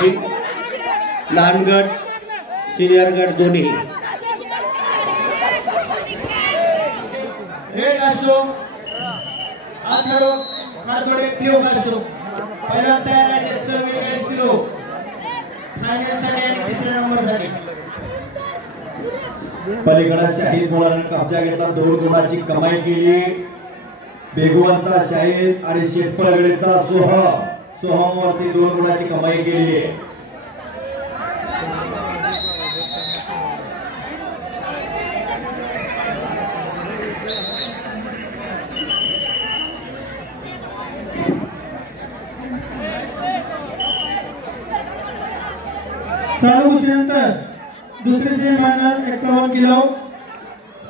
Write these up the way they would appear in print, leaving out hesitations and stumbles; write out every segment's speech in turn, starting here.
बक्षीस लहान गट सिनियर गट दोन्ही रेड असो आठवडो आठवडे पिओ असो पहिला तयार आहे 44 किलो फायनलसाठी आणि तिसऱ्या नंबरसाठी पलीकडे शाहीद मुलांनी कब्जा घेतला 2 गुणाची कमाई केली बेगवानचा शाहीद आणि शेटपळगडेचा सोहमवरती 2 गुणाची कमाई केली आहे चालू कुस्तीनंतर दुसरे सेमीफायनल 51 किलो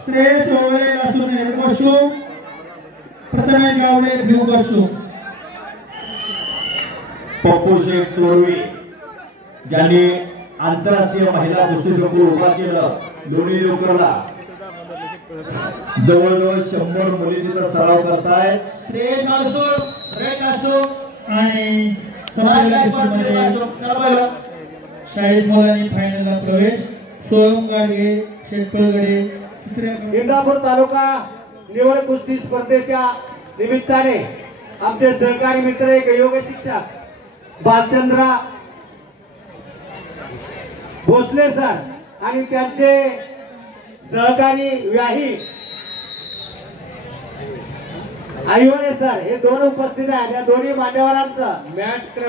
श्रेयस ओवळे लासून red costume Prathamesh Gawade blue costume Pappu Shaikh Torvi ज्यांनी आंतरराष्ट्रीय महिला कुस्तीसंकुल उभा केलं दोन्ही लोकरला जवळजवळ 100 मुली तिथं सराव करतायत श्रेयस लासून रेड कॉस्ट्यूम आणि समाज शाहीद मुलांनी फायनलला प्रवेश सोहम गाडगे शेटपळगडे इंदापूर तालुका निवड कुस्ती स्पर्धेच्या निमित्ताने आमचे सहकारी मित्र एक योग शिक्षक बालचंद्र भोसले सर आणि त्यांचे सहकारी व्याही आयोने सर हे दोन उपस्थित आहेत या दोन्ही मान्यवरांचं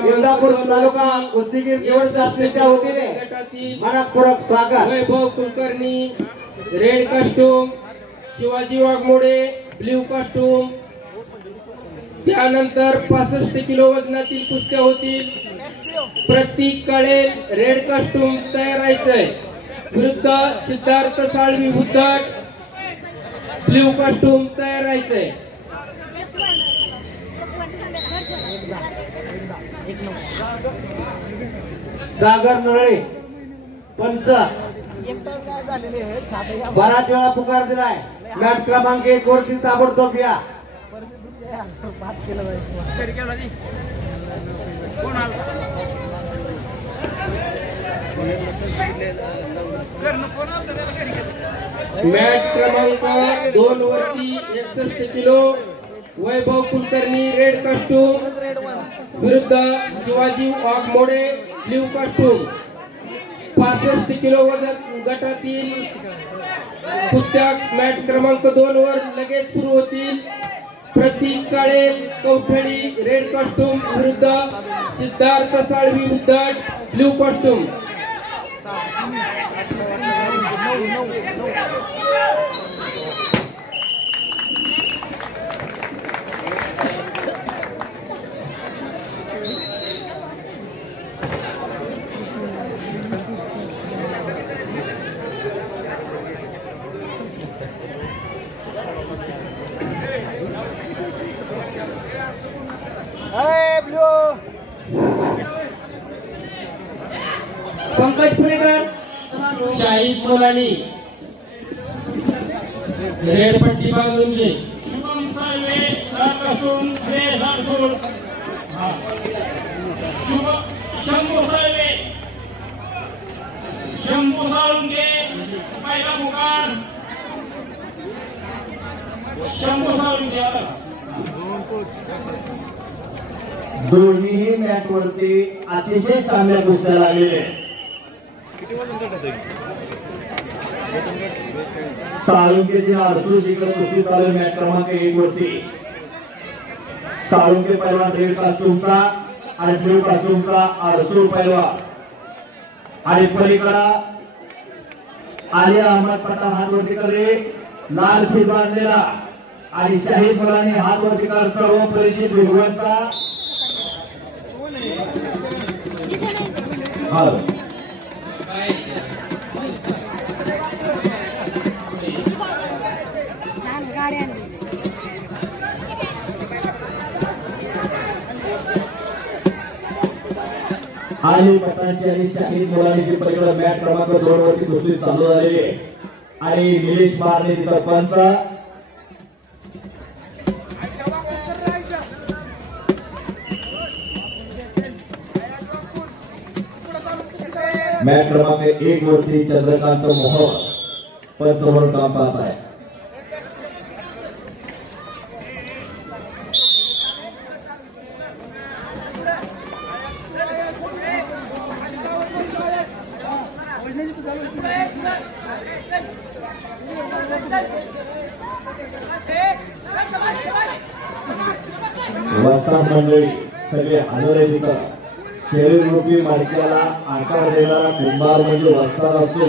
इंदापूर तालुका कुस्तीगीर निवड संस्थेच्या वतीने मनपूर्वक स्वागत Vaibhav Kulkarni red costume Shivaji Waghmode blue costume त्यानंतर 65 किलो वजनातील कुस्त्या होतील प्रतीक काळे रेड कॉस्ट्यूम तयार राहायचंय विरुद्ध सिद्धार्थ साळवी उद्धट ब्ल्यू कॉस्ट्यूम तयार राहायचंय सागर नळे पंच बराच वेळा पुकार दिलाय मॅच क्रमांक 1 वरती ताबडतोब या मॅच क्रमांक 2 वरती 61 किलो वैभव कुलकर्णी रेड कॉस्ट्यूम विरुद्ध Shivaji Waghmode blue costume 65 kilo वजन गटातील कुस्त्या मॅच क्रमांक 2 वर लगेच सुरू होतील प्रतीक काळे कौठळी रेड कॉस्ट्यूम विरुद्ध सिद्धार्थ साळवी उद्धट ब्ल्यू कॉस्ट्यूम पंकज पुणेकर शाहीद मुलानी रेड पट्टी बांधून घे शंभू साळुंगे पहिला पुकार शंभू साळुंगे दोन्ही मॅच वरती अतिशय चांगल्या कुस्त्या लागलेल्या साळुंकेची आरसू जिकडे कुस्ती चालू मॅच क्रमांक 1 वरती साळुंके पैलवान रेड कॉस्ट्यूमचा आणि ब्ल्यू कॉस्ट्यूमचा आरसू पैलवान आणि पलीकडा आलिया अहमद पठाण हात वरती करे लाल फीत बांधलेला आणि शाहीद मुलांनी हात वरती कर सर्व परिचित भगवानचा आली पठाणची आणि शाहीद मुलांची पलीकडे मॅच क्रमांक 2 वरती कुस्ती चालू झालेली आहे आणि निलेश मारणे तिथं पंच मॅच क्रमांक 1 वरती चंद्रकांत मोहोळ पंच म्हणून काम पाहत आहे. वस्ताद मंडळी सगळे हजर तिथं. शरीररूपी माणसाला आकार देणारा कुंभार म्हणजे वस्ताद असतो.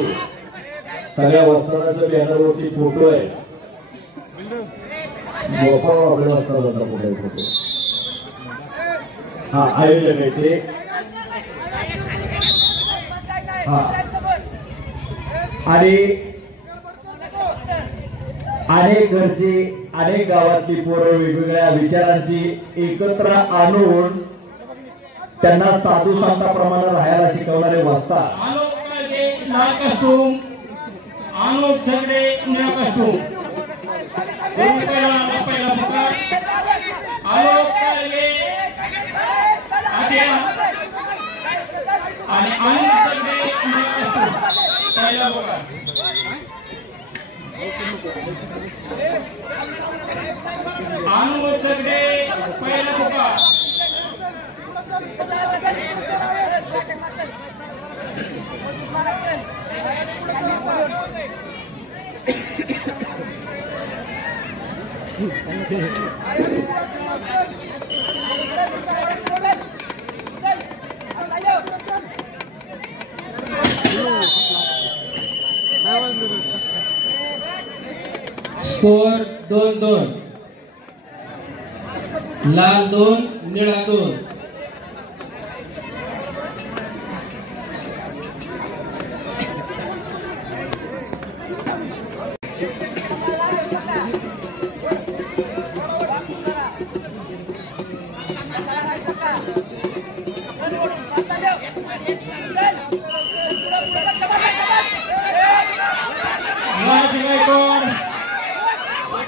सगळ्या वस्तादाच्या बॅनरवरती फोटो आहे. आपल्या वस्तादाचा फोटो. हा आयोजक आहे ते. हा आणि अनेक घरची अनेक गावातली पोरं वेगवेगळ्या विचारांची एकत्र आणून त्यांना साधू संतांप्रमाणे राहायला शिकवणारे वस्ताद. स्कोर 2-2. लाल 2 निळा 2.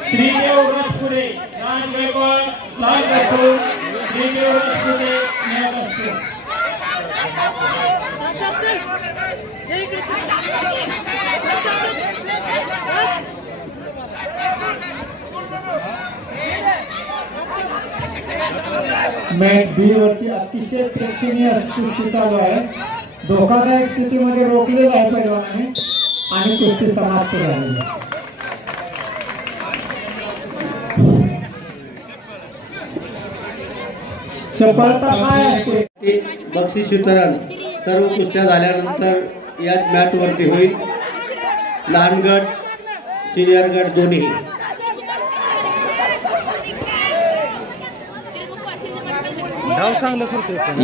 श्रीदेव रसपुरे राज गायकवाड लाल कस्तूर. श्रीदेव रसपुरे निळा कस्तूर. मॅच बी वरती अतिशय प्रेक्षणीय कुस्ती चालू आहे. धोकादायक स्थितीमध्ये रोखलेलं आहे पैलवानाने आणि कुस्ती समाप्त झालेली आहे. सफलता काय असते? बक्षीस वितरण सर्व कुस्त्या झाल्यानंतर या मॅट वरती होईल. लहान गट सिनियर गट दोन्ही.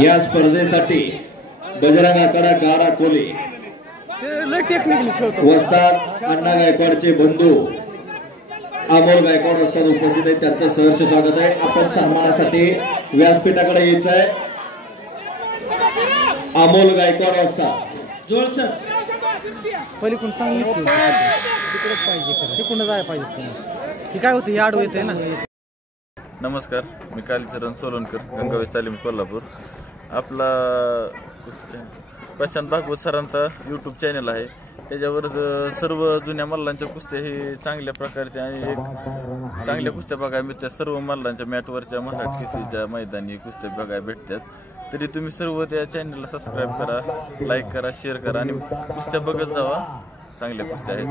या स्पर्धेसाठी बजरंग आखाडा गारा कोले वस्ताद अण्णा गायकवाडचे बंधू अमोल गायकवाड असतात उपस्थित आहेत. त्यांचं सहर्ष स्वागत आहे. आपण सन्मानासाठी व्यासपीठाकडे यायचं आहे. अमोल गायकवाड असतात जोड सर पलीकडून चांगली तिकडे पाहिजे. तिकडून जायला पाहिजे. ही काय होतं, आडू येते ना. नमस्कार, मी कालीचरण सोलनकर, गंगावेश तालीम कोल्हापूर. आपला प्रशांत भागवत सरांचा यूट्यूब चॅनल आहे. त्याच्यावर सर्व जुन्या मल्लांच्या कुस्त्या हे चांगल्या प्रकारच्या आणि एक चांगल्या कुस्त्या बघायला मिळतात. सर्व मल्लांच्या मॅटवरच्या मराठी केसरीच्या मैदानी कुस्त्या बघायला भेटतात. तरी तुम्ही सर्व त्या चॅनलला सबस्क्राईब करा, लाईक करा, शेअर करा आणि कुस्त्या बघत जावा. चांगल्या कुस्त्या आहेत.